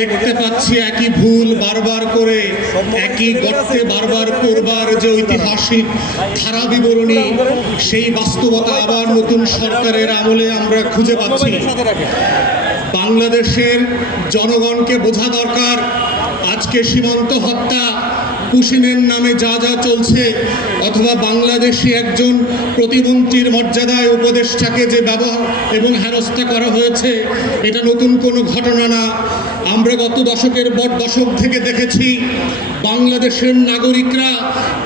দেখতে পাচ্ছি একই ভুল বারবার করে একই গর্তে বারবার করবার যে ঐতিহাসিক ধারা বিবরণী, সেই বাস্তবতা আবার নতুন সরকারের আমলে আমরা খুঁজে পাচ্ছি। বাংলাদেশের জনগণকে বোঝা দরকার, আজকে সীমান্ত হত্যা, পুশিনের নামে যা যা চলছে, অথবা বাংলাদেশি একজন প্রতিমন্ত্রীর মর্যাদায় উপদেষ্টাকে যে ব্যবহার এবং হেনস্থা করা হয়েছে, এটা নতুন কোনো ঘটনা না। আমরা গত দশক থেকে দেখেছি বাংলাদেশের নাগরিকরা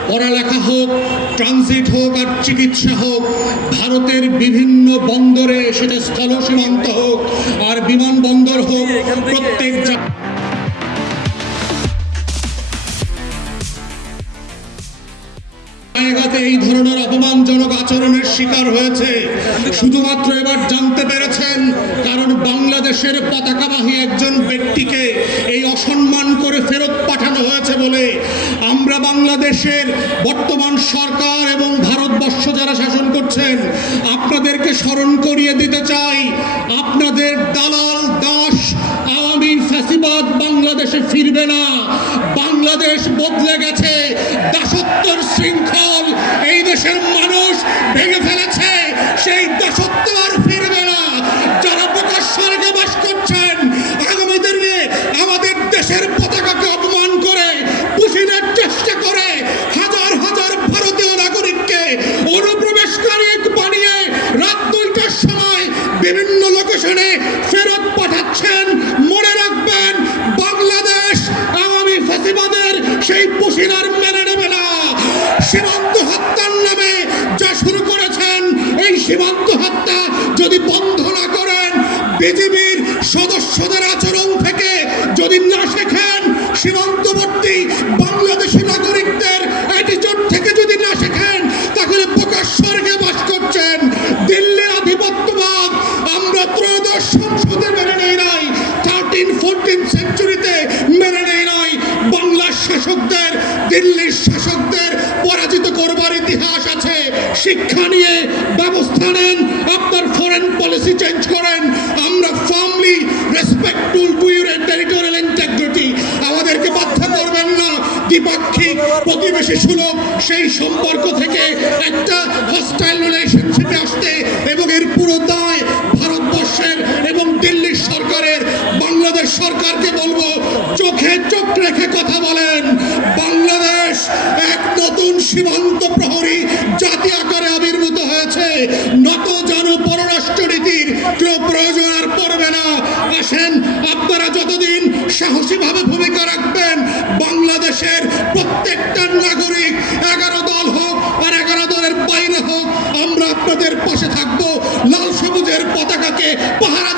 পড়ালেখা হোক, ট্রানজিট হোক আর চিকিৎসা হোক, ভারতের বিভিন্ন বন্দরে, সেটা স্থল সীমান্ত হোক আর বিমানবন্দর হোক, প্রত্যেক জায়গাতে এই ধরনের অপমানজনক আচরণের শিকার হয়েছে। শুধুমাত্র এবার জানতে পেরেছেন কারণ বাংলাদেশের পতাকাবাহী একজন ব্যক্তিকে এই অসম্মান করে ফেরত পাঠানো হয়েছে বলে। আমরা বাংলাদেশের বর্তমান সরকার এবং ভারতবর্ষ যারা শাসন করছেন, আপনাদেরকে স্মরণ করিয়ে দিতে চাই, আপনাদের দালাল দাস আওয়ামী ফ্যাসিবাদ বাংলাদেশে ফিরবে না। বাংলাদেশ বদলে গেছে, দাসত্বের শৃঙ্খল এই দেশের মানুষ ভেঙে ফেলেছে, সেই দাসত্ব আর ফিরবে না। যারা প্রকাশ স্বর্গে বাস করছেন, আগামী দিনে আমাদের দেশের পতাকাকে অপমান করে পুশিনের চেষ্টা করে হাজার হাজার ভারতীয় নাগরিককে অনুপ্রবেশকারী বানিয়ে রাত 2টার সময় বিভিন্ন লোকেশনে ফেরত পাঠাচ্ছেন। মনে রাখবেন, বাংলাদেশ আওয়ামী ফ্যাসিবাদের সেই পুশিনার মেনে নেবে না। সীমান্ত হত্যার নামে যা শুরু করেছেন, এই সীমান্ত হত্যা যদি বন্ধ না করেন, বিজিবির সদস্যদের আচরণ থেকে যদি না শেখেন, সীমান্তবর্তী বাংলাদেশি নাগরিকদের অ্যাটিটিউড থেকে যদি না শেখেন, তাহলে প্রকাশ স্বর্গে বাস করছেন। দিল্লির আধিপত্যবাদ আমরা ত্রয়োদশ সংসদে মেনে নেই নাই, 13-14 সেঞ্চুরিতে মেনে নেই নাই। বাংলার শাসকদের, দিল্লির শাসকদের পরাজিত করবার ইতিহাস আছে। শিক্ষা নিয়ে ব্যবস্থা নেন, আপনার ফরেন পলিসি চেঞ্জ করেন। আমরা firmly respectful to your territorial integrity. আমাদেরকে বাধ্য করবেন না দ্বিপাক্ষিক প্রতিবেশী সুলভ সেই সম্পর্ক থেকে একটা হস্টাইল রিলেশনশিপে আসতে, এবং এর পুরো দায় ভারতবর্ষের এবং দিল্লির সরকারের। বাংলাদেশ সরকারকে বলবো, চোখে চোখ রেখে কথা বলেন। বাংলাদেশ এক নতুন সীমান্ত প্রহরী জাতি আকারে আবির্ভূত হয়েছে। নত জন পররাষ্ট্রনীতির কেউ প্রয়োজন আর পড়বে না। আসেন, আপনারা যতদিন সাহসীভাবে ভূমিকা রাখবেন, বাংলাদেশের প্রত্যেকটা নাগরিক 11 দল হোক আর 11 দলের বাইরে হোক, আমরা আপনাদের পাশে থাকবো। লাল সবুজের পতাকাকে পাহারা